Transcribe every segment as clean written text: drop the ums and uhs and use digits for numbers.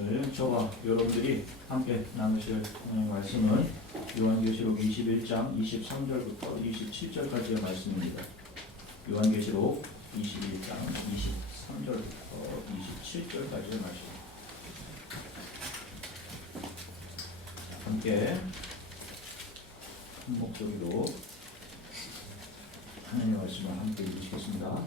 오늘 저와 여러분들이 함께 나누실 말씀은 요한계시록 21장 23절부터 27절까지의 말씀입니다. 요한계시록 21장 23절부터 27절까지의 말씀. 함께 한 목소리로 하나님의 말씀을 함께 읽으시겠습니다.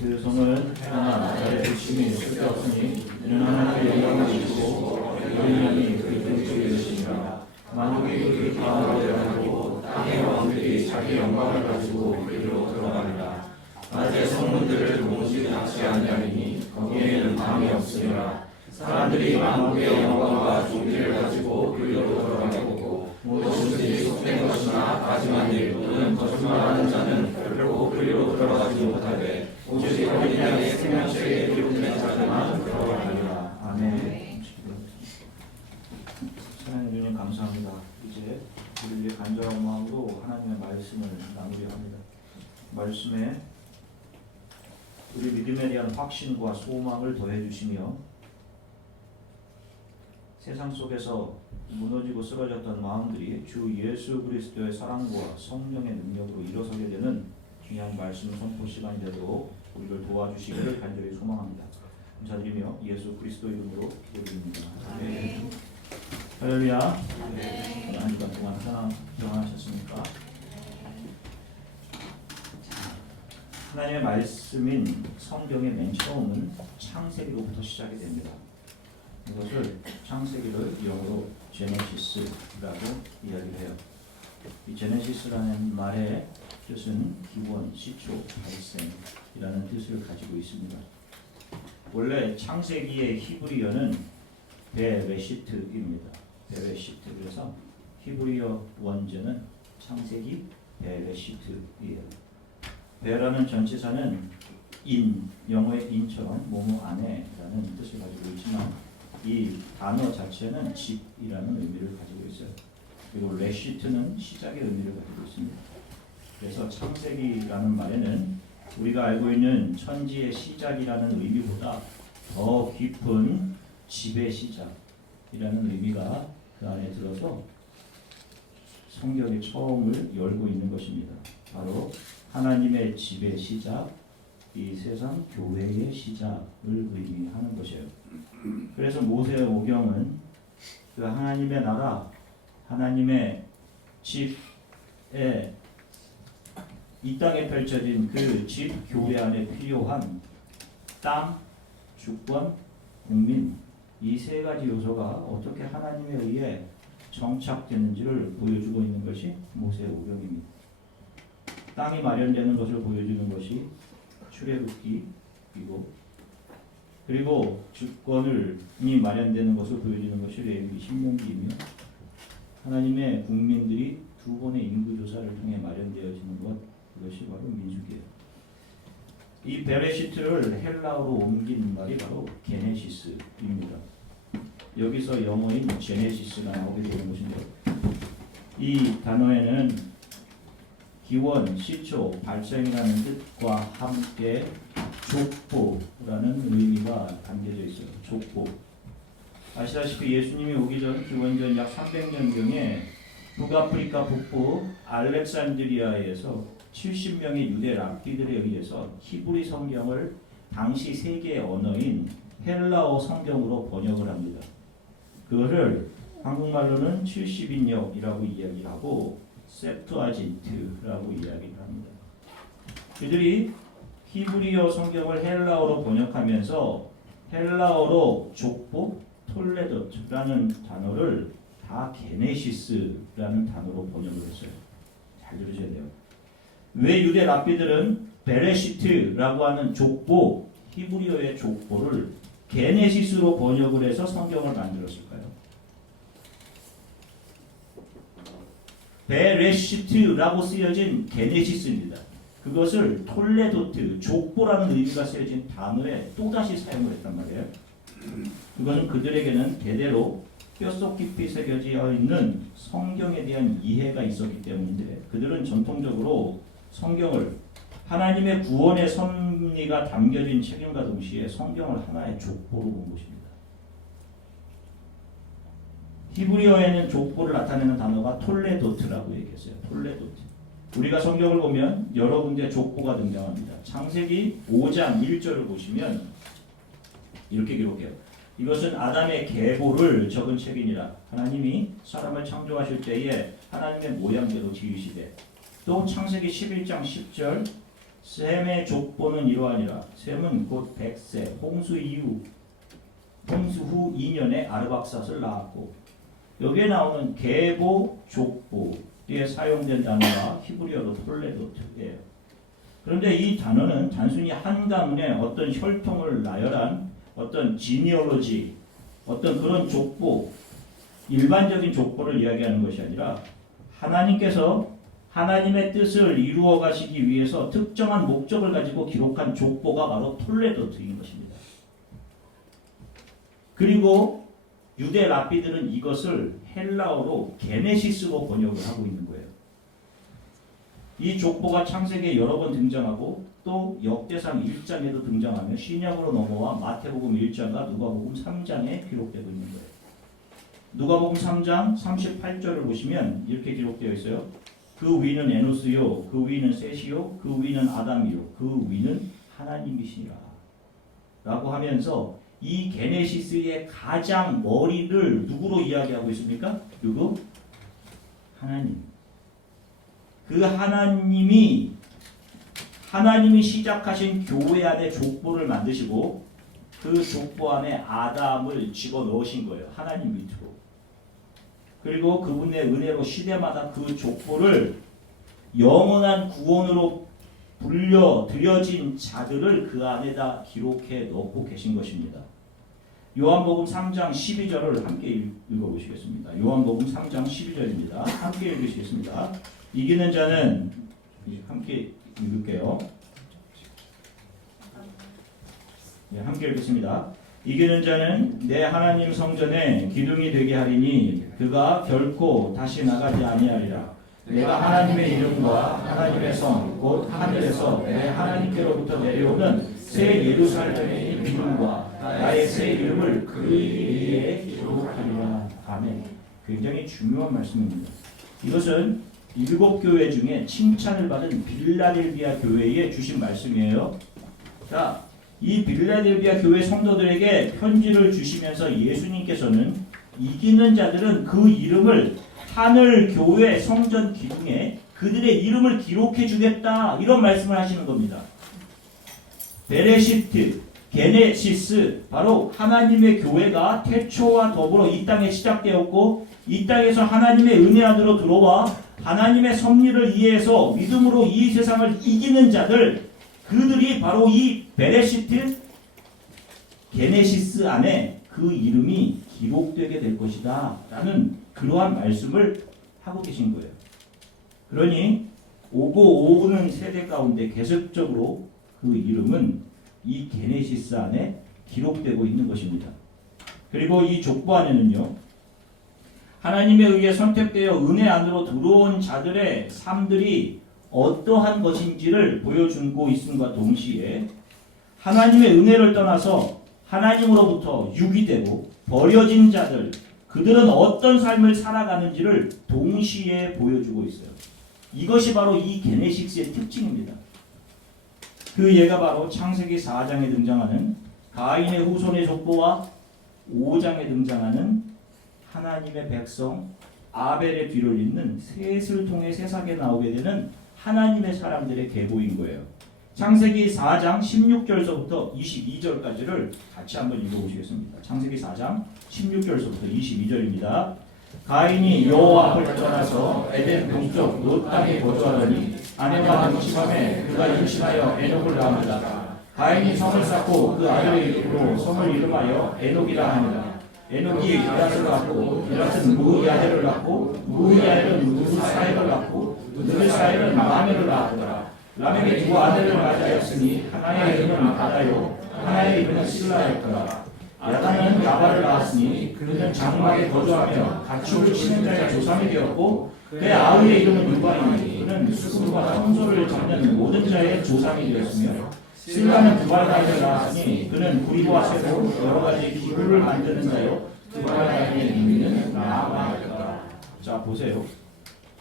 그 성은 하나 나의 부심이 쓸데없으니 이는 하나님의 영광을 주시고 영원히 그 등쪽에 계시니라. 만국이 그 가운데 가지고 땅의 왕들이 자기 영광을 가지고 그리로 들어가리라. 낮의 성문들을 모지 닫지 아니하리니 거기에는 밤이 없으리라. 사람들이 만국의 영광과 존귀를 가지고 그리로 들어가겠고 무엇이든지 속된 것이나 가증한 일 또는 거짓말하는 자는 결코 그리로 들어가지 못하되 오직 어린 양의 생명책에 기록된 자들만 들어가리라. 아멘. 하나님 주님 감사합니다. 이제 우리의 간절한 마음으로 하나님의 말씀을 나누려 합니다. 말씀에 우리 믿음에 대한 확신과 소망을 더해 주시며 세상 속에서 무너지고 쓰러졌던 마음들이 주 예수 그리스도의 사랑과 성령의 능력으로 일어서게 되는 귀한 말씀 선포 시간이 되도록 우리를 도와주시기를 간절히 소망합니다. 감사드리며 예수 그리스도 이름으로 기도드립니다. 아멘. 할렐루야. 한 주간 동안 하나 평안하셨습니까? 하나님의 말씀인 성경의 맨 처음은 창세기로부터 시작이 됩니다. 이것을 창세기를 영어로 제네시스라고 이야기를 해요. 이 제네시스라는 말의 뜻은 기원, 시초, 발생이라는 뜻을 가지고 있습니다. 원래 창세기의 히브리어는 베레시트입니다. 베레시트. 그래서 히브리어 원제는 창세기 베레시트이에요. 베라는 전치사는 인, 영어의 인처럼 뭐뭐 안에라는 뜻을 가지고 있지만 이 단어 자체는 집이라는 의미를 가지고 있어요. 그리고 레시트는 시작의 의미를 가지고 있습니다. 그래서 창세기라는 말에는 우리가 알고 있는 천지의 시작이라는 의미보다 더 깊은 집의 시작이라는 의미가 그 안에 들어서 성경의 처음을 열고 있는 것입니다. 바로 하나님의 집의 시작, 이 세상 교회의 시작을 의미하는 것이에요. 그래서 모세오경은 그 하나님의 나라, 하나님의 집에 이 땅에 펼쳐진 그 집 교회 안에 필요한 땅, 주권, 국민 이 세 가지 요소가 어떻게 하나님에 의해 정착되는지를 보여주고 있는 것이 모세오경입니다. 땅이 마련되는 것을 보여주는 것이 출애굽기이고 그리고 주권이 마련되는 것을 보여주는 것이 레위기 신명기이며 하나님의 국민들이 두 번의 인구조사를 통해 마련되어지는 것 그것이 바로 민수기예요. 이 베레시트를 헬라어로 옮긴 말이 바로 게네시스입니다. 여기서 영어인 제네시스가 나오게 되는 것인데 이 단어에는 기원, 시초, 발생이라는 뜻과 함께 족보라는 의미가 담겨져 있어요. 족보. 아시다시피 예수님이 오기 전 기원전 약 300년경에 북아프리카 북부 알렉산드리아에서 70명의 유대 랍비들에 의해서 히브리 성경을 당시 세계 언어인 헬라어 성경으로 번역을 합니다. 그것을 한국말로는 70인역이라고 이야기하고 셉투아진트라고 이야기를 합니다. 그들이 히브리어 성경을 헬라어로 번역하면서 헬라어로 족보, 톨레도트라는 단어를 다 게네시스라는 단어로 번역을 했어요. 잘 들으셔야 돼요. 왜 유대 랍비들은 베레시트라고 하는 족보, 히브리어의 족보를 게네시스로 번역을 해서 성경을 만들었을까요? 베레시트라고 쓰여진 게네시스입니다. 그것을 톨레도트, 족보라는 의미가 쓰여진 단어에 또다시 사용을 했단 말이에요. 그것은 그들에게는 대대로 뼛속 깊이 새겨져 있는 성경에 대한 이해가 있었기 때문인데 그들은 전통적으로 성경을 하나님의 구원의 섭리가 담겨진 책임과 동시에 성경을 하나의 족보로 본 것입니다. 히브리어에는 족보를 나타내는 단어가 톨레도트라고 얘기했어요. 톨레도트. 우리가 성경을 보면 여러 군데 족보가 등장합니다. 창세기 5장 1절을 보시면 이렇게 기록해요. 이것은 아담의 계보를 적은 책이니라. 하나님이 사람을 창조하실 때에 하나님의 모양대로 지으시되. 또 창세기 11장 10절 셈의 족보는 이러하니라. 셈은 곧 백세, 홍수 후 2년에 아르박삿을 낳았고. 여기에 나오는 계보, 족보에 사용된 단어가 히브리어로 톨레도트예요. 그런데 이 단어는 단순히 한 가문의 어떤 혈통을 나열한 어떤 지니올로지, 어떤 그런 족보, 일반적인 족보를 이야기하는 것이 아니라 하나님께서 하나님의 뜻을 이루어 가시기 위해서 특정한 목적을 가지고 기록한 족보가 바로 톨레도트인 것입니다. 그리고 유대 랍비들은 이것을 헬라어로 게네시스로 번역을 하고 있는 거예요. 이 족보가 창세기에 여러 번 등장하고 또 역대상 1장에도 등장하며 신약으로 넘어와 마태복음 1장과 누가복음 3장에 기록되고 있는 거예요. 누가복음 3장 38절을 보시면 이렇게 기록되어 있어요. 그 위는 에노스요, 그 위는 셋이요, 그 위는 아담이요, 그 위는 하나님이시니라 라고 하면서 이 게네시스의 가장 머리를 누구로 이야기하고 있습니까? 누구? 하나님. 그 하나님이 시작하신 교회 안에 족보를 만드시고 그 족보 안에 아담을 집어넣으신 거예요. 하나님 밑으로. 그리고 그분의 은혜로 시대마다 그 족보를 영원한 구원으로 불려드려진 자들을 그 안에다 기록해 넣고 계신 것입니다. 요한복음 3장 12절을 함께 읽어보시겠습니다. 요한복음 3장 12절입니다. 함께 읽으시겠습니다. 이기는 자는 함께 읽을게요. 네, 함께 읽겠습니다. 이기는 자는 내 하나님 성전에 기둥이 되게 하리니 그가 결코 다시 나가지 아니하리라. 내가 하나님의 이름과 하나님의 성 곧 하늘에서 내 하나님께로부터 내려오는 새 예루살렘의 기둥과 나의 새 이름을 그 위에 기록하리라. 아멘. 굉장히 중요한 말씀입니다. 이것은 7교회 중에 칭찬을 받은 빌라델비아 교회에 주신 말씀이에요. 자, 이 빌라델비아 교회 성도들에게 편지를 주시면서 예수님께서는 이기는 자들은 그 이름을 하늘 교회 성전 기둥에 그들의 이름을 기록해 주겠다, 이런 말씀을 하시는 겁니다. 베레시트, 게네시스, 바로 하나님의 교회가 태초와 더불어 이 땅에 시작되었고 이 땅에서 하나님의 은혜 안으로 들어와 하나님의 섭리를 이해해서 믿음으로 이 세상을 이기는 자들, 그들이 바로 이 베레시트, 게네시스 안에 그 이름이 기록되게 될 것이다 라는 그러한 말씀을 하고 계신 거예요. 그러니 오고 오는 세대 가운데 계속적으로 그 이름은 이 게네시스 안에 기록되고 있는 것입니다. 그리고 이 족보 안에는요, 하나님에 의해 선택되어 은혜 안으로 들어온 자들의 삶들이 어떠한 것인지를 보여주고 있음과 동시에 하나님의 은혜를 떠나서 하나님으로부터 유기되고 버려진 자들, 그들은 어떤 삶을 살아가는지를 동시에 보여주고 있어요. 이것이 바로 이 게네시스의 특징입니다. 그 예가 바로 창세기 4장에 등장하는 가인의 후손의 족보와 5장에 등장하는 하나님의 백성 아벨의 뒤를 잇는 셋을 통해 세상에 나오게 되는 하나님의 사람들의 계보인 거예요. 창세기 4장 16절서부터 22절까지를 같이 한번 읽어보시겠습니다. 창세기 4장 16절서부터 22절입니다. 가인이 여호와 앞을 떠나서 에덴 동쪽 롯 땅에 거주하더니 아내와 동침함에 그가 임신하여 에녹을 낳았다. 가인이 성을 쌓고 그 아들의 이름으로 성을 이름하여 에녹이라 하니라. 에녹이 이랏을 낳고 이랏은 무이아델을 낳고 무이아델은 무사엘을 낳고 무사엘은 라멜을 낳았더라. 라멜이 두 아들을 맞이하였으니 하나의 이름은 바다요 하나의 이름은 실라였더라. 야단은 야발을 낳았으니 그는 장막에 거주하며 가축을 치는 자의 조상이 되었고 그의 아우의 이름은 유바이니 그는 수금과 청소를 잡는 모든 자의 조상이 되었으며 실라는 두발가인을 낳았으니 그는 구리와 쇠로 여러 가지 기구를 만드는 자요 두발가인의 이름은 라마 보세요.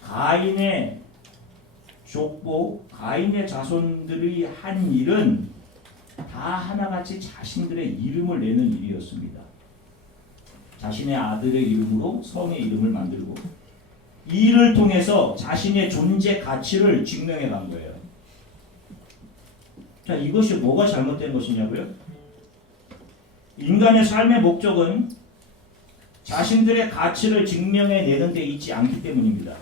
가인의 족보, 가인의 자손들이 한 일은 다 하나같이 자신들의 이름을 내는 일이었습니다. 자신의 아들의 이름으로 성의 이름을 만들고 이 일을 통해서 자신의 존재 가치를 증명해 간 거예요. 자, 이것이 뭐가 잘못된 것이냐고요? 인간의 삶의 목적은 자신들의 가치를 증명해내는 데 있지 않기 때문입니다.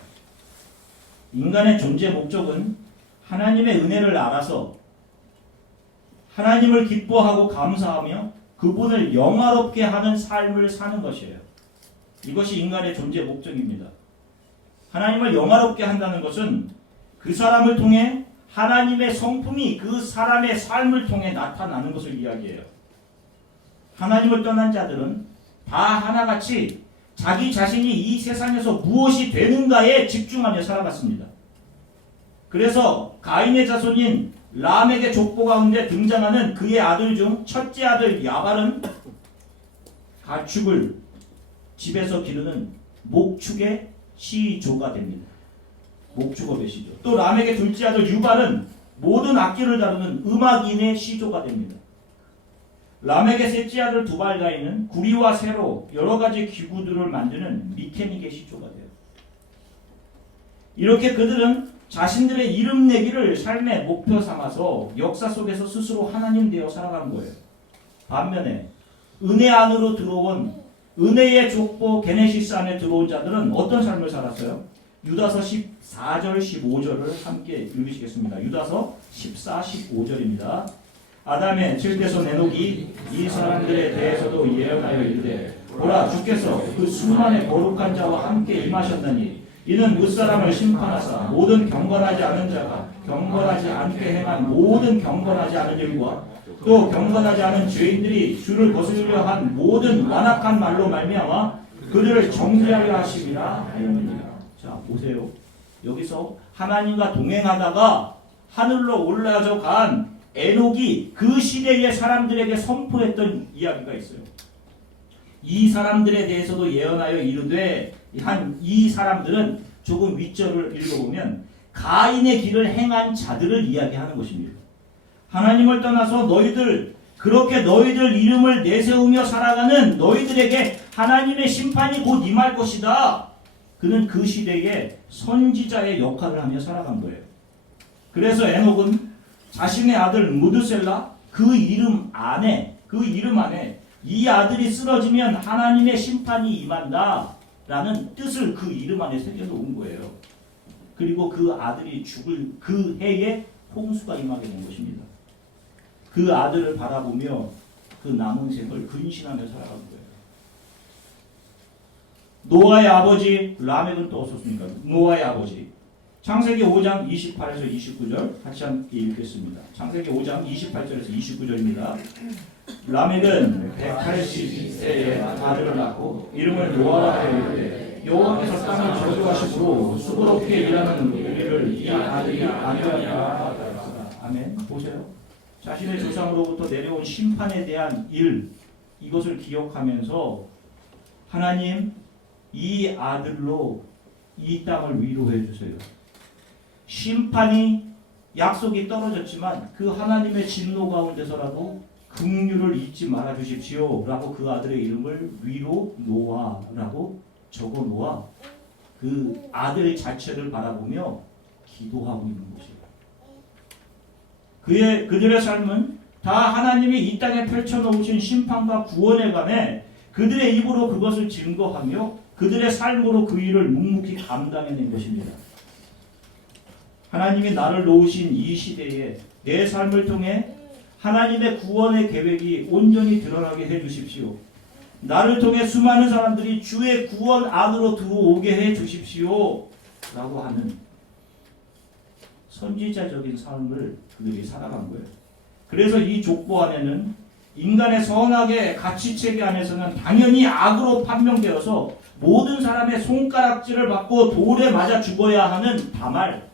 인간의 존재 목적은 하나님의 은혜를 알아서 하나님을 기뻐하고 감사하며 그분을 영화롭게 하는 삶을 사는 것이에요. 이것이 인간의 존재 목적입니다. 하나님을 영화롭게 한다는 것은 그 사람을 통해 하나님의 성품이 그 사람의 삶을 통해 나타나는 것을 이야기해요. 하나님을 떠난 자들은 다 하나같이 자기 자신이 이 세상에서 무엇이 되는가에 집중하며 살아갔습니다. 그래서 가인의 자손인 람에게 족보 가운데 등장하는 그의 아들 중 첫째 아들 야발은 가축을 집에서 기르는 목축의 시조가 됩니다. 목축업의 시조. 또 람에게 둘째 아들 유발은 모든 악기를 다루는 음악인의 시조가 됩니다. 람에게 셋째 아들 두발가인은 구리와 세로 여러 가지 기구들을 만드는 미케닉의 시조가 돼요. 이렇게 그들은 자신들의 이름 내기를 삶의 목표 삼아서 역사 속에서 스스로 하나님 되어 살아간 거예요. 반면에 은혜 안으로 들어온 은혜의 족보 게네시스 안에 들어온 자들은 어떤 삶을 살았어요? 유다서 14절 15절을 함께 읽으시겠습니다. 유다서 14, 15절입니다. 아담의 칠대손 에녹이 이 사람들에 대해서도 예언하여 이르되 보라 주께서 그 수많은 거룩한 자와 함께 임하셨나니 이는 무사람을 심판하사 모든 경건하지 않은 자가 경건하지 않게 행한 모든 경건하지 않은 일과 또 경건하지 않은 죄인들이 주를 거스르려 한 모든 완악한 말로 말미암아 그들을 정죄하려 하심이라 하였느니라. 자 보세요. 여기서 하나님과 동행하다가 하늘로 올라져 간 에녹이 그 시대의 사람들에게 선포했던 이야기가 있어요. 이 사람들에 대해서도 예언하여 이르되 한 이 사람들은 조금 윗절을 읽어보면 가인의 길을 행한 자들을 이야기하는 것입니다. 하나님을 떠나서 그렇게 너희들 이름을 내세우며 살아가는 너희들에게 하나님의 심판이 곧 임할 것이다. 그는 그 시대에 선지자의 역할을 하며 살아간 거예요. 그래서 에녹은 자신의 아들 무드셀라 그 이름 안에 이 아들이 쓰러지면 하나님의 심판이 임한다 라는 뜻을 그 이름 안에 새겨놓은 거예요. 그리고 그 아들이 죽을 그 해에 홍수가 임하게 된 것입니다. 그 아들을 바라보며 그 남은 생을 근신하며 살아간 거예요. 노아의 아버지 라멕은 또 어떻습니까? 노아의 아버지 창세기 5장 28에서 29절 같이 함께 읽겠습니다. 창세기 5장 28절에서 29절입니다. 라멕은 182세에 아들을 낳고 이름을 노아라 하여 이르되 여호와께서 땅을 저주하심으로 수고롭게 일하는 우리를 이 아들이 안되었다. 아멘. 보세요. 자신의 조상으로부터 내려온 심판에 대한 일 이것을 기억하면서 하나님 이 아들로 이 땅을 위로해 주세요. 심판이 약속이 떨어졌지만 그 하나님의 진노 가운데서라도 긍휼을 잊지 말아 주십시오 라고 그 아들의 이름을 위로 노아라고 적어 놓아 그 아들 자체를 바라보며 기도하고 있는 것이에요. 그들의 삶은 다 하나님이 이 땅에 펼쳐놓으신 심판과 구원에 관해 그들의 입으로 그것을 증거하며 그들의 삶으로 그 일을 묵묵히 감당해낸 것입니다. 하나님이 나를 놓으신 이 시대에 내 삶을 통해 하나님의 구원의 계획이 온전히 드러나게 해주십시오. 나를 통해 수많은 사람들이 주의 구원 안으로 들어오게 해주십시오 라고 하는 선지자적인 삶을 그들이 살아간 거예요. 그래서 이 족보 안에는 인간의 선악의 가치체계 안에서는 당연히 악으로 판명되어서 모든 사람의 손가락질을 받고 돌에 맞아 죽어야 하는 다말,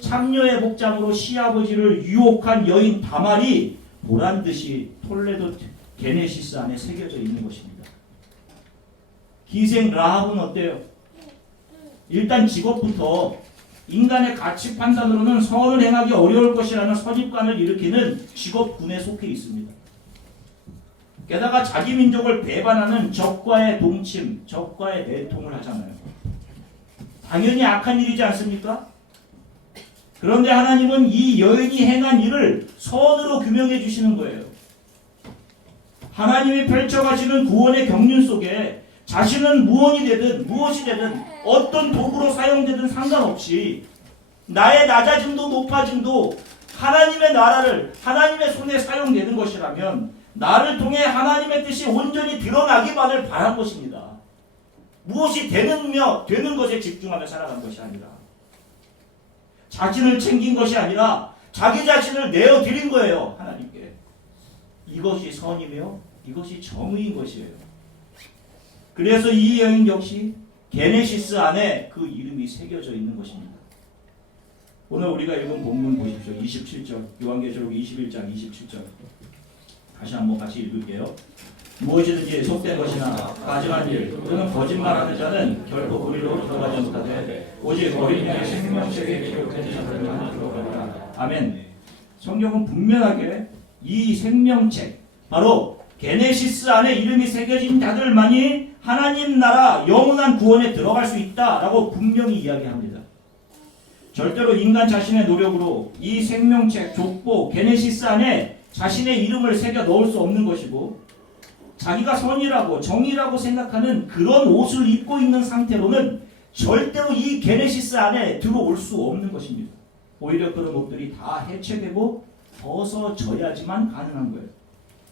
참녀의 복장으로 시아버지를 유혹한 여인 다말이 보란듯이 톨레도 게네시스 안에 새겨져 있는 것입니다. 기생 라합은 어때요? 일단 직업부터 인간의 가치 판단으로는 선을 행하기 어려울 것이라는 선입관을 일으키는 직업군에 속해 있습니다. 게다가 자기 민족을 배반하는 적과의 동침, 적과의 내통을 하잖아요. 당연히 악한 일이지 않습니까? 그런데 하나님은 이 여인이 행한 일을 선으로 규명해 주시는 거예요. 하나님이 펼쳐가시는 구원의 경륜 속에 자신은 무엇이 되든 어떤 도구로 사용되든 상관없이 나의 낮아짐도 높아짐도 하나님의 나라를 하나님의 손에 사용되는 것이라면 나를 통해 하나님의 뜻이 온전히 드러나기만을 바란 것입니다. 무엇이 되는 것에 집중하며 살아간 것이 아니라 자신을 챙긴 것이 아니라 자기 자신을 내어드린 거예요. 하나님께. 이것이 선이며 이것이 정의인 것이에요. 그래서 이 여인 역시 게네시스 안에 그 이름이 새겨져 있는 것입니다. 오늘 우리가 읽은 본문 보십시오. 27절 요한계시록 21장 27절 다시 한번 같이 읽을게요. 무엇이든지 속된 것이나 가증한 일 또는 거짓말하는 자는 결코 그리로 들어가지 못하되 오직 어린이의 생명책에 기록된 자들만 들어가리라. 아멘. 성경은 분명하게 이 생명책 바로 게네시스 안에 이름이 새겨진 자들만이 하나님 나라 영원한 구원에 들어갈 수 있다라고 분명히 이야기합니다. 절대로 인간 자신의 노력으로 이 생명책 족보 게네시스 안에 자신의 이름을 새겨 넣을 수 없는 것이고 자기가 선이라고 정의라고 생각하는 그런 옷을 입고 있는 상태로는 절대로 이 게네시스 안에 들어올 수 없는 것입니다. 오히려 그런 옷들이 다 해체되고 벗어져야지만 가능한 거예요.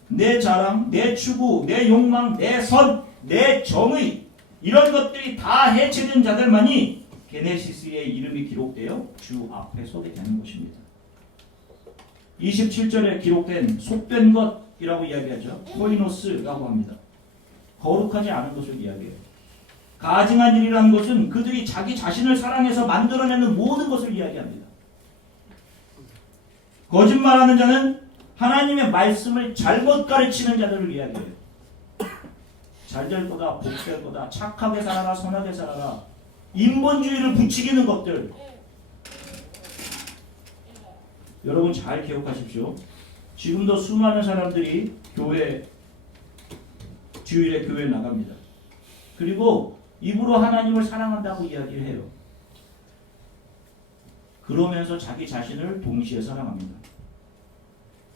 내 자랑, 내 추구, 내 욕망, 내 선, 내 정의 이런 것들이 다 해체된 자들만이 게네시스의 이름이 기록되어 주 앞에 서게 되는 것입니다. 27절에 기록된 속된 것이라고 이야기하죠. 코이노스라고 합니다. 거룩하지 않은 것을 이야기해요. 가증한 일이라는 것은 그들이 자기 자신을 사랑해서 만들어내는 모든 것을 이야기합니다. 거짓말하는 자는 하나님의 말씀을 잘못 가르치는 자들을 이야기해요. 잘될 거다, 복될 거다, 착하게 살아라, 선하게 살아라, 인본주의를 부추기는 것들. 여러분 잘 기억하십시오. 지금도 수많은 사람들이 주일에 교회 나갑니다. 그리고 입으로 하나님을 사랑한다고 이야기를 해요. 그러면서 자기 자신을 동시에 사랑합니다.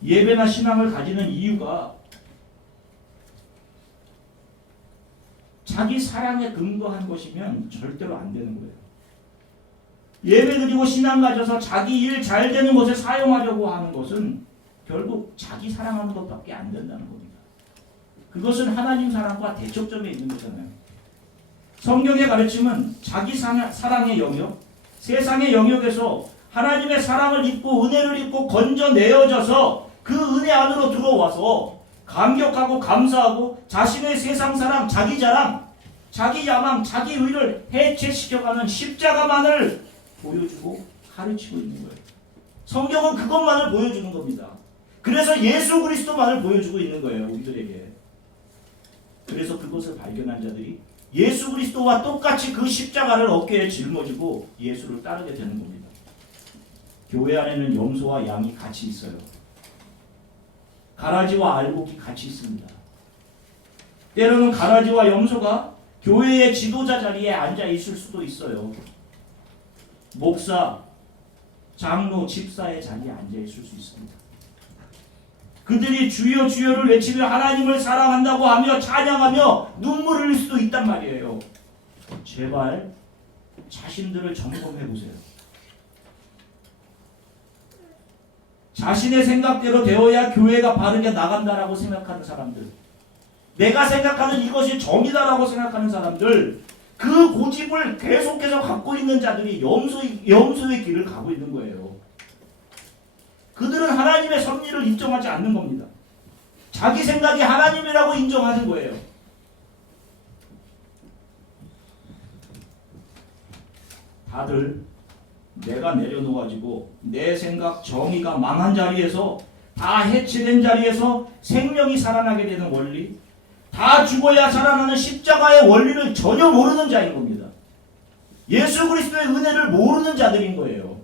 예배나 신앙을 가지는 이유가 자기 사랑에 근거한 것이면 절대로 안 되는 거예요. 예배 드리고 신앙 가져서 자기 일 잘 되는 것에 사용하려고 하는 것은 결국 자기 사랑하는 것밖에 안 된다는 겁니다. 그것은 하나님 사랑과 대척점에 있는 거잖아요. 성경의 가르침은 자기 사랑의 영역, 세상의 영역에서 하나님의 사랑을 입고 은혜를 입고 건져내어져서 그 은혜 안으로 들어와서 감격하고 감사하고 자신의 세상 사랑, 자기 자랑, 자기 야망, 자기 의를 해체시켜가는 십자가만을 보여주고 가르치고 있는 거예요. 성경은 그것만을 보여주는 겁니다. 그래서 예수 그리스도만을 보여주고 있는 거예요. 우리들에게. 그래서 그것을 발견한 자들이 예수 그리스도와 똑같이 그 십자가를 어깨에 짊어지고 예수를 따르게 되는 겁니다. 교회 안에는 염소와 양이 같이 있어요. 가라지와 알곡이 같이 있습니다. 때로는 가라지와 염소가 교회의 지도자 자리에 앉아 있을 수도 있어요. 목사, 장로, 집사의 자리에 앉아 있을 수 있습니다. 그들이 주여 주여를 외치며 하나님을 사랑한다고 하며 찬양하며 눈물을 흘릴 수도 있단 말이에요. 제발 자신들을 점검해 보세요. 자신의 생각대로 되어야 교회가 바르게 나간다라고 생각하는 사람들, 내가 생각하는 이것이 정의다라고 생각하는 사람들, 그 고집을 계속해서 갖고 있는 자들이 염소의 길을 가고 있는 거예요. 그들은 하나님의 섭리를 인정하지 않는 겁니다. 자기 생각이 하나님이라고 인정하는 거예요. 다들 내가 내려놓아지고 내 생각 정의가 망한 자리에서, 다 해체된 자리에서 생명이 살아나게 되는 원리, 다 죽어야 살아나는 십자가의 원리를 전혀 모르는 자인 겁니다. 예수 그리스도의 은혜를 모르는 자들인 거예요.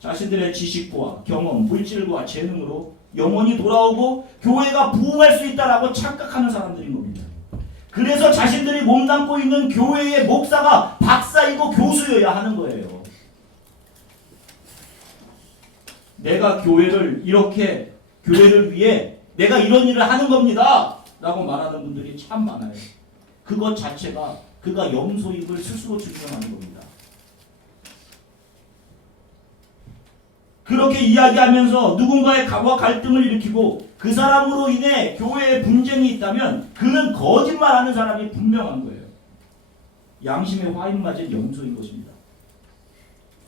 자신들의 지식과 경험, 물질과 재능으로 영혼이 돌아오고 교회가 부흥할 수 있다라고 착각하는 사람들인 겁니다. 그래서 자신들이 몸담고 있는 교회의 목사가 박사이고 교수여야 하는 거예요. 내가 교회를 이렇게 교회를 위해 내가 이런 일을 하는 겁니다 라고 말하는 분들이 참 많아요. 그것 자체가 그가 염소임을 스스로 증명하는 겁니다. 그렇게 이야기하면서 누군가의 가와 갈등을 일으키고 그 사람으로 인해 교회에 분쟁이 있다면 그는 거짓말하는 사람이 분명한 거예요. 양심의 화인 맞은 염소인 것입니다.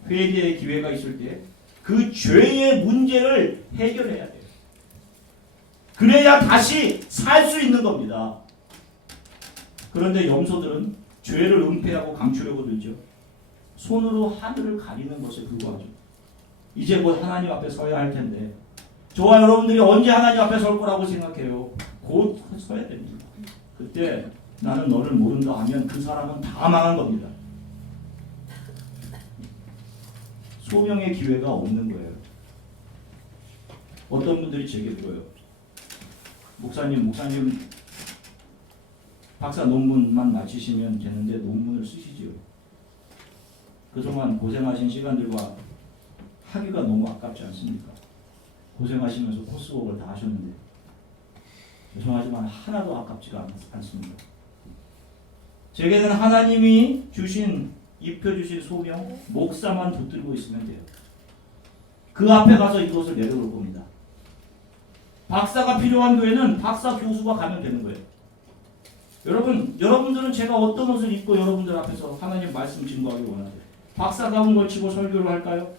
회개의 기회가 있을 때 그 죄의 문제를 해결해야 돼요. 그래야 다시 살 수 있는 겁니다. 그런데 염소들은 죄를 은폐하고 감추려고 들죠. 손으로 하늘을 가리는 것에 불과하죠. 이제 곧 하나님 앞에 서야 할 텐데 저와 여러분들이 언제 하나님 앞에 설 거라고 생각해요? 곧 서야 됩니다. 그때 나는 너를 모른다 하면 그 사람은 다 망한 겁니다. 소명의 기회가 없는 거예요. 어떤 분들이 제게 물어요. 목사님 박사 논문만 마치시면 되는데 논문을 쓰시지요. 그동안 고생하신 시간들과 하기가 너무 아깝지 않습니까? 고생하시면서 코스웍을 다 하셨는데 죄송하지만 하나도 아깝지가 않습니다. 제게는 하나님이 입혀주신 소명, 목사만 붙들고 있으면 돼요. 그 앞에 가서 이것을 내려놓을 겁니다. 박사가 필요한 교회는 박사 교수가 가면 되는 거예요. 여러분들은 제가 어떤 옷을 입고 여러분들 앞에서 하나님 말씀 증거하기 원하세요? 박사 가운 걸치고 설교를 할까요?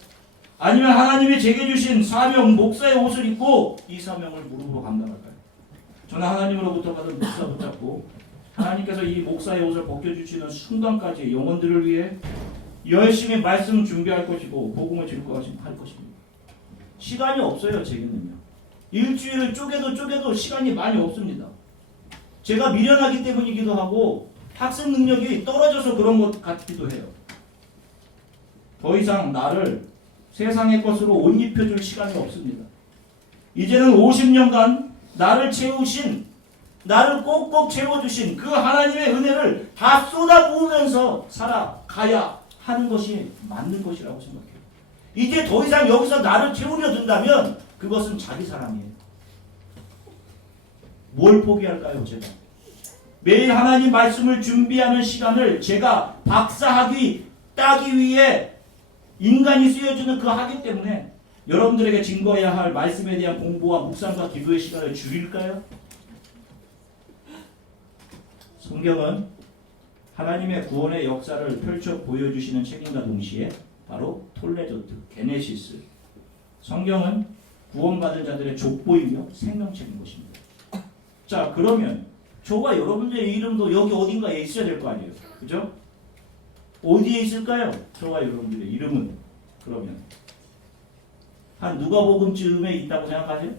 아니면 하나님이 제게 주신 사명, 목사의 옷을 입고 이 사명을 무릎으로 감당할까요? 저는 하나님으로부터 받은 목사 붙잡고 하나님께서 이 목사의 옷을 벗겨주시는 순간까지 영혼들을 위해 열심히 말씀 준비할 것이고 복음을 증거할 것입니다. 시간이 없어요. 제게는요. 일주일을 쪼개도 시간이 많이 없습니다. 제가 미련하기 때문이기도 하고 학습 능력이 떨어져서 그런 것 같기도 해요. 더 이상 나를 세상의 것으로 옷 입혀줄 시간이 없습니다. 이제는 50년간 나를 채우신, 나를 꼭꼭 채워주신 그 하나님의 은혜를 다 쏟아부으면서 살아가야 하는 것이 맞는 것이라고 생각해요. 이제 더 이상 여기서 나를 채우려 든다면 그것은 자기 사랑이에요. 뭘 포기할까요, 제가? 매일 하나님 말씀을 준비하는 시간을 제가 박사학위 따기 위해 인간이 쓰여주는 그 학위 때문에 여러분들에게 증거해야 할 말씀에 대한 공부와 묵상과 기도의 시간을 줄일까요? 성경은 하나님의 구원의 역사를 펼쳐 보여주시는 책임과 동시에 바로 톨레도트, 게네시스, 성경은 구원받은 자들의 족보이며 생명책인 것입니다. 자, 그러면 저와 여러분들의 이름도 여기 어딘가에 있어야 될 거 아니에요. 그죠? 어디에 있을까요? 저와 여러분들의 이름은 그러면 한 누가복음쯤에 있다고 생각하세요?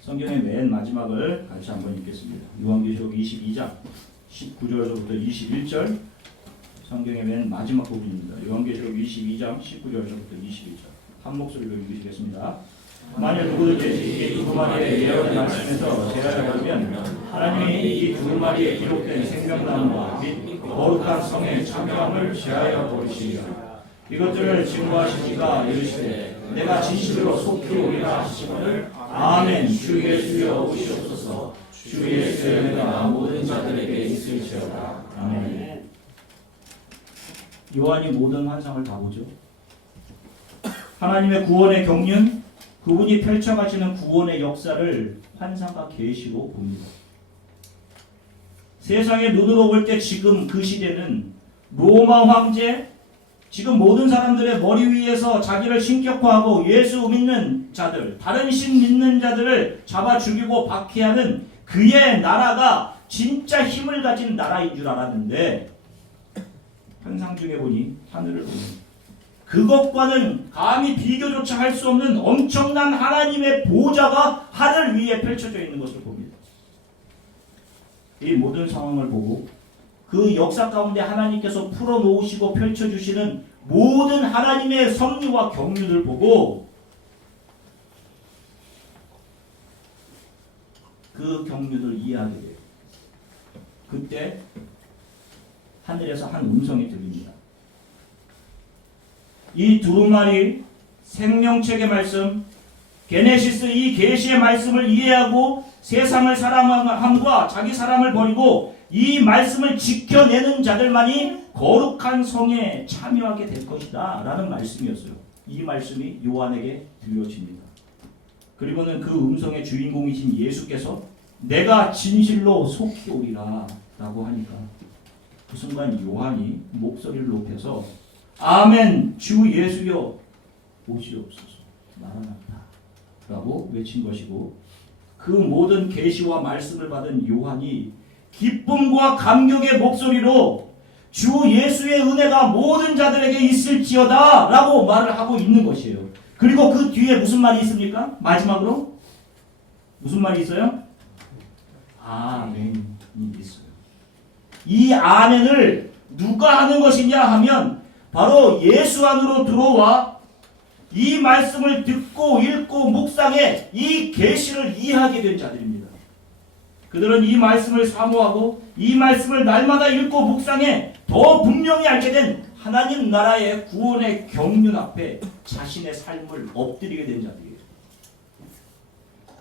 성경의 맨 마지막을 같이 한번 읽겠습니다. 요한계시록 22장 19절부터 21절 성경의 맨 마지막 부분입니다. 요한계시록 22장 19절부터 21절 한 목소리로 읽으시겠습니다. 만일 누구든지 이 두 마리의 예언의 말씀에서 제하려 하면 하나님이 이 두 마리에 기록된 생명나무와 및 거룩한 성의 참여함을 제하여 버리시리라. 이것들을 증거하시니가 이르시되 내가 진실로 속히 오리라 하시거늘 아멘. 주 예수여 오시옵소서. 주 예수의 은혜가 모든 자들에게 있을지어다. 아멘. 요한이 모든 환상을 다 보죠. 하나님의 구원의 경륜, 그분이 펼쳐가시는 구원의 역사를 환상과 계시로 봅니다. 세상의 눈으로 볼 때 지금 그 시대는 로마 황제, 지금 모든 사람들의 머리 위에서 자기를 신격화하고 예수 믿는 자들, 다른 신 믿는 자들을 잡아 죽이고 박해하는 그의 나라가 진짜 힘을 가진 나라인 줄 알았는데 환상 중에 보니 하늘을 보니 그것과는 감히 비교조차 할 수 없는 엄청난 하나님의 보좌가 하늘 위에 펼쳐져 있는 것을 봅니다. 이 모든 상황을 보고 그 역사 가운데 하나님께서 풀어놓으시고 펼쳐주시는 모든 하나님의 섭리와 경륜을 보고 그 경륜을 이해하게 돼요. 그때 하늘에서 한 음성이 들립니다. 이 두루마리 생명책의 말씀, 게네시스 이 계시의 말씀을 이해하고 세상을 사랑함과 자기 사랑을 버리고 이 말씀을 지켜내는 자들만이 거룩한 성에 참여하게 될 것이다 라는 말씀이었어요. 이 말씀이 요한에게 들려집니다. 그리고는 그 음성의 주인공이신 예수께서 내가 진실로 속히 오리라 라고 하니까 그 순간 요한이 목소리를 높여서 아멘 주 예수여 오시옵소서 마라나타 라고 외친 것이고 그 모든 계시와 말씀을 받은 요한이 기쁨과 감격의 목소리로 주 예수의 은혜가 모든 자들에게 있을지어다 라고 말을 하고 있는 것이에요. 그리고 그 뒤에 무슨 말이 있습니까? 마지막으로 무슨 말이 있어요? 아멘이 있어요. 이 아멘을 누가 하는 것이냐 하면 바로 예수 안으로 들어와 이 말씀을 듣고 읽고 묵상해 이 계시를 이해하게 된 자들입니다. 그들은 이 말씀을 사모하고 이 말씀을 날마다 읽고 묵상해 더 분명히 알게 된 하나님 나라의 구원의 경륜 앞에 자신의 삶을 엎드리게 된 자들이에요.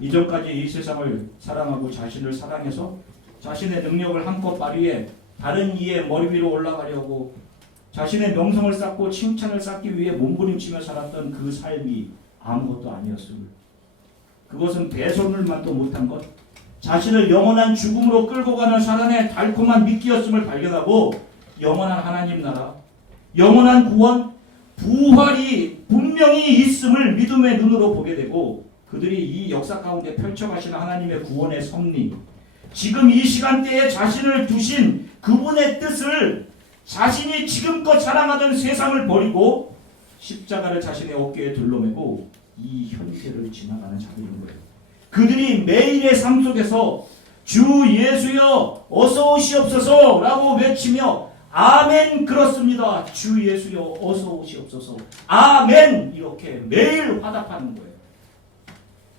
이전까지 이 세상을 사랑하고 자신을 사랑해서 자신의 능력을 한껏 발휘해 다른 이의 머리 위로 올라가려고 자신의 명성을 쌓고 칭찬을 쌓기 위해 몸부림치며 살았던 그 삶이 아무것도 아니었음을, 그것은 배설물만도 못한 것, 자신을 영원한 죽음으로 끌고 가는 사단의 달콤한 미끼였음을 발견하고 영원한 하나님 나라, 영원한 구원, 부활이 분명히 있음을 믿음의 눈으로 보게 되고 그들이 이 역사 가운데 펼쳐가시는 하나님의 구원의 섭리, 지금 이 시간대에 자신을 두신 그분의 뜻을 자신이 지금껏 사랑하던 세상을 버리고 십자가를 자신의 어깨에 둘러매고 이 현재를 지나가는 자들인 거예요. 그들이 매일의 삶 속에서 주 예수여 어서 오시옵소서 라고 외치며 아멘 그렇습니다. 주 예수여 어서 오시옵소서 아멘 이렇게 매일 화답하는 거예요.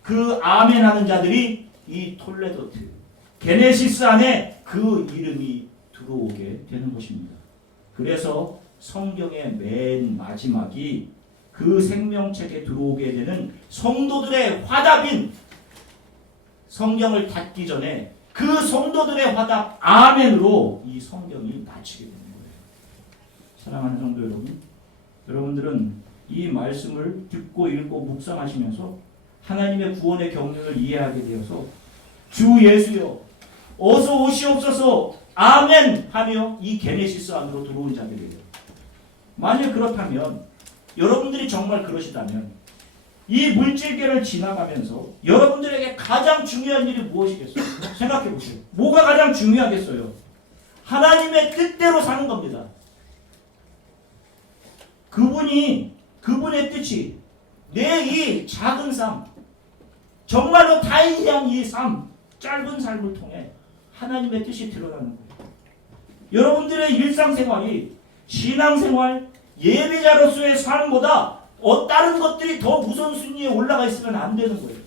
그 아멘 하는 자들이 이 톨레도트 게네시스 안에 그 이름이 들어오게 되는 것입니다. 그래서 성경의 맨 마지막이 그 생명책에 들어오게 되는 성도들의 화답인 성경을 닫기 전에 그 성도들의 화답 아멘으로 이 성경이 마치게 되는 거예요. 사랑하는 성도 여러분, 여러분들은 이 말씀을 듣고 읽고 묵상하시면서 하나님의 구원의 경륜을 이해하게 되어서 주 예수여 어서 오시옵소서 아멘 하며 이 게네시스 안으로 들어온 자들이에요. 만약 그렇다면 여러분들이 정말 그러시다면 이 물질계를 지나가면서 여러분들에게 가장 중요한 일이 무엇이겠어요? 생각해 보세요. 뭐가 가장 중요하겠어요? 하나님의 뜻대로 사는 겁니다. 그분의 뜻이 내 이 작은 삶, 정말로 타이니한 이 삶, 짧은 삶을 통해 하나님의 뜻이 드러나는 거예요. 여러분들의 일상생활이 신앙생활, 예배자로서의 삶보다 다른 것들이 더 우선순위에 올라가 있으면 안 되는 거예요.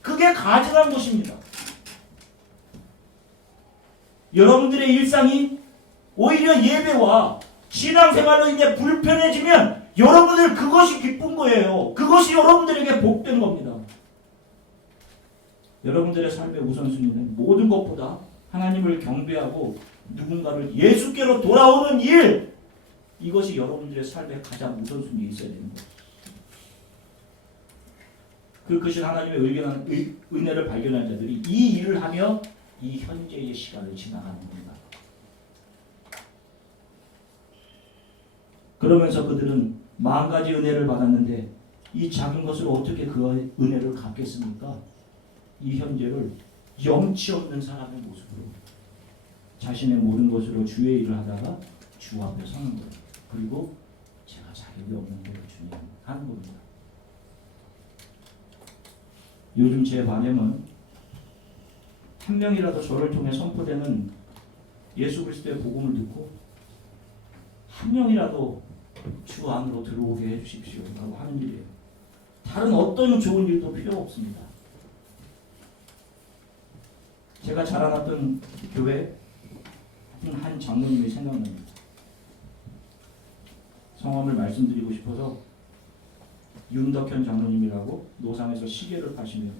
그게 가증한 것입니다. 여러분들의 일상이 오히려 예배와 신앙생활로 인해 불편해지면 여러분들 그것이 기쁜 거예요. 그것이 여러분들에게 복된 겁니다. 여러분들의 삶의 우선순위는 모든 것보다 하나님을 경배하고 누군가를 예수께로 돌아오는 일, 이것이 여러분들의 삶의 가장 우선순위에 있어야 되는 거예요. 그 크신 하나님의 은혜를 발견한 자들이 이 일을 하며 이 현재의 시간을 지나가는 겁니다. 그러면서 그들은 만 가지 은혜를 받았는데 이 작은 것으로 어떻게 그 은혜를 갚겠습니까? 이 현재를 영치 없는 사람의 모습으로 자신의 모든 것으로 주의 일을 하다가 주 앞에 서는 거예요. 그리고 제가 자격이 없는 거를 주님 하는 겁니다. 요즘 제 바람은 한 명이라도 저를 통해 선포되는 예수 그리스도의 복음을 듣고 한 명이라도 주 안으로 들어오게 해주십시오 라고 하는 일이에요. 다른 어떤 좋은 일도 필요 없습니다. 제가 자라났던 교회 한 장로님이 생각납니다. 성함을 말씀드리고 싶어서 윤덕현 장로님이라고 노상에서 시계를 파시며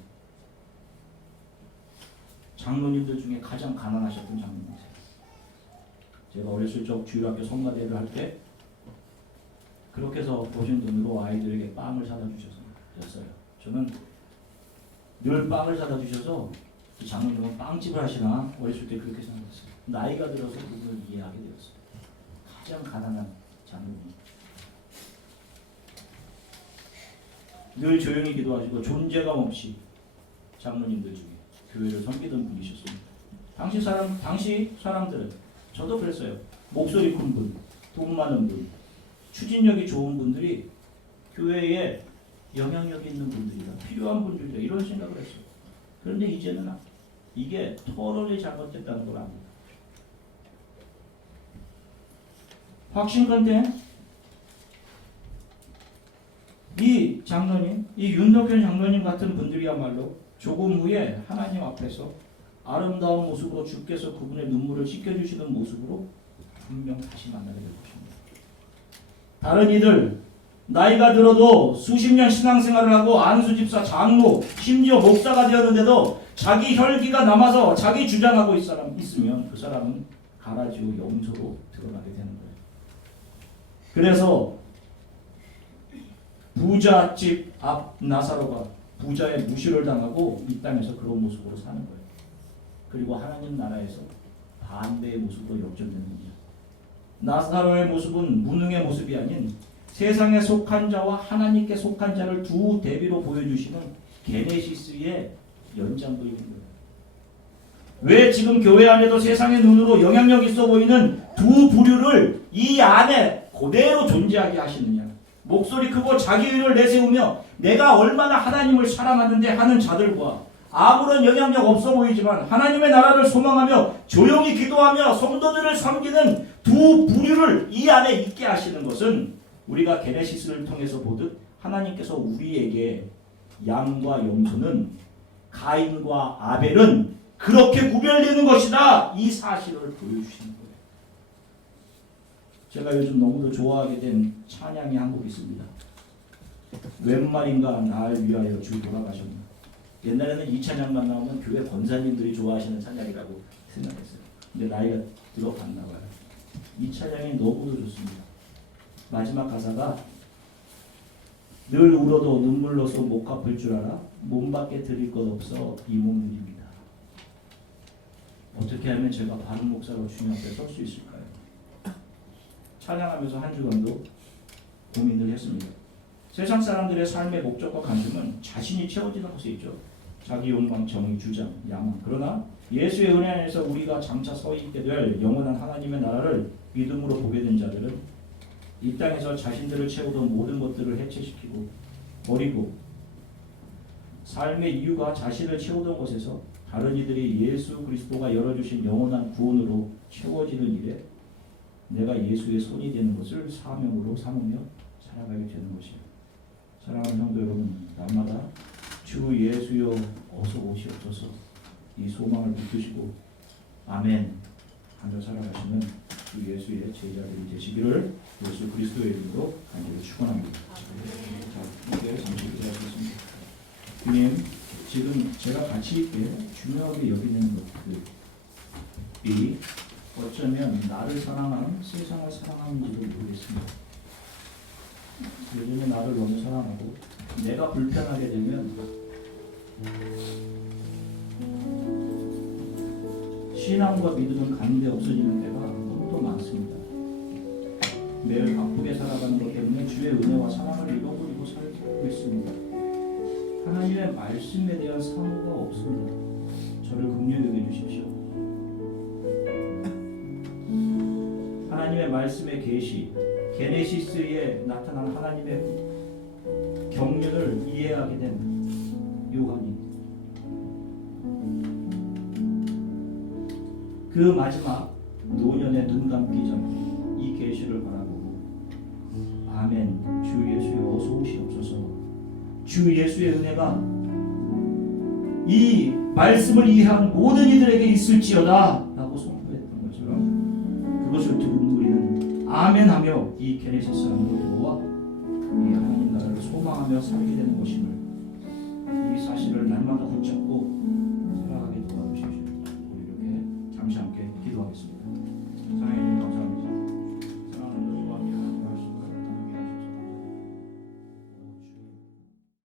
장로님들 중에 가장 가난하셨던 장로님이세요. 제가 어렸을 적 주일학교 성가대를 할 때 그렇게 해서 보신 돈으로 아이들에게 빵을 사다 주셨어요. 저는 늘 빵을 사다 주셔서 이 장로님은 빵집을 하시나 어렸을 때 그렇게 생각했어요. 나이가 들어서 그걸 이해하게 되었어요. 가장 가난한 장로님. 늘 조용히 기도하시고 존재감 없이 장로님들 중에 교회를 섬기던 분이셨습니다. 당시 사람들은 저도 그랬어요. 목소리 큰 분, 돈 많은 분, 추진력이 좋은 분들이 교회에 영향력 있는 분들이다. 필요한 분들이다. 이런 생각을 했어요. 그런데 이제는 이게 토론이 잘못됐다는 걸 압니다. 확신건대 이 장로님, 이 윤덕현 장로님 같은 분들이야말로 조금 후에 하나님 앞에서 아름다운 모습으로 주께서 그분의 눈물을 씻겨주시는 모습으로 분명 다시 만나게 될 것입니다. 다른 이들 나이가 들어도 수십 년 신앙생활을 하고 안수집사, 장로, 심지어 목사가 되었는데도 자기 혈기가 남아서 자기 주장하고 있으면 그 사람은 가라지오 영소로 들어가게 되는 거예요. 그래서 부잣집 앞 나사로가 부자의 무시를 당하고 이 땅에서 그런 모습으로 사는 거예요. 그리고 하나님 나라에서 반대의 모습으로 역전되는 거예요. 나사로의 모습은 무능의 모습이 아닌 세상에 속한 자와 하나님께 속한 자를 두 대비로 보여주시는 게네시스의 연장도인 거예요. 왜 지금 교회 안에도 세상의 눈으로 영향력 있어 보이는 두 부류를 이 안에 그대로 존재하게 하시느냐. 목소리 크고 자기의를 내세우며 내가 얼마나 하나님을 사랑하는데 하는 자들과 아무런 영향력 없어 보이지만 하나님의 나라를 소망하며 조용히 기도하며 성도들을 섬기는 두 부류를 이 안에 있게 하시는 것은 우리가 게네시스를 통해서 보듯 하나님께서 우리에게 양과 염소는 가인과 아벨은 그렇게 구별되는 것이다. 이 사실을 보여주시는 거예요. 제가 요즘 너무도 좋아하게 된 찬양이 한 곡 있습니다. 웬 말인가 날 위하여 주 돌아가셨나. 옛날에는 이 찬양만 나오면 교회 권사님들이 좋아하시는 찬양이라고 생각했어요. 근데 나이가 들어갔나 봐요. 이 찬양이 너무도 좋습니다. 마지막 가사가 늘 울어도 눈물로서 못 갚을 줄 알아 몸 밖에 드릴 것 없어 이 몸 드립니다. 어떻게 하면 제가 바른 목사로 주님 앞에 설 수 있을까요? 찬양하면서 한 주간도 고민을 했습니다. 세상 사람들의 삶의 목적과 관심은 자신이 채워지는 것에 있죠. 자기 욕망, 정의, 주장, 야망. 그러나 예수의 은혜 안에서 우리가 장차 서 있게 될 영원한 하나님의 나라를 믿음으로 보게 된 자들은 이 땅에서 자신들을 채우던 모든 것들을 해체시키고 버리고 삶의 이유가 자신을 채우던 곳에서 다른 이들이 예수 그리스도가 열어주신 영원한 구원으로 채워지는 일에 내가 예수의 손이 되는 것을 사명으로 삼으며 살아가게 되는 것이에요. 사랑하는 성도 여러분, 날마다 주 예수여 어서 오시옵소서 이 소망을 붙드시고 아멘 하며 살아가시는 주 예수의 제자들이 되시기를 예수 그리스도의 이름으로 간절히 축원합니다. 자, 이제 잠시 기도하겠습니다. 주님, 지금 제가 가치 있게 중요하게 여기는 것들이 어쩌면 나를 사랑하는 세상을 사랑하는지도 모르겠습니다. 요즘에 나를 너무 사랑하고 내가 불편하게 되면 신앙과 믿음은 가는데 없어지는 때가 너무 많습니다. 매일 바쁘게 살아가는 것 때문에 주의 은혜와 사랑을 잃어버리고 살고 있습니다. 하나님의 말씀에 대한 사모가 없습니다. 저를 긍휼히 여겨 주십시오. 하나님의 말씀의 계시, 게네시스에 나타난 하나님의 경륜을 이해하게 된 요한이 그 마지막 노년에 눈 감기 전에 이 계시를 바라보고 아멘 주 예수여 어서 오시옵소서 주 예수의 은혜가 이 말씀을 이해한 모든 이들에게 있을지어다 라고 선포했던 것처럼 그것을 들은 우리는 아멘하며 이 게네시스 안으로 들어와 이 하나님 나라를 소망하며 살게 되는 것임을 이 사실을 날마다 붙잡고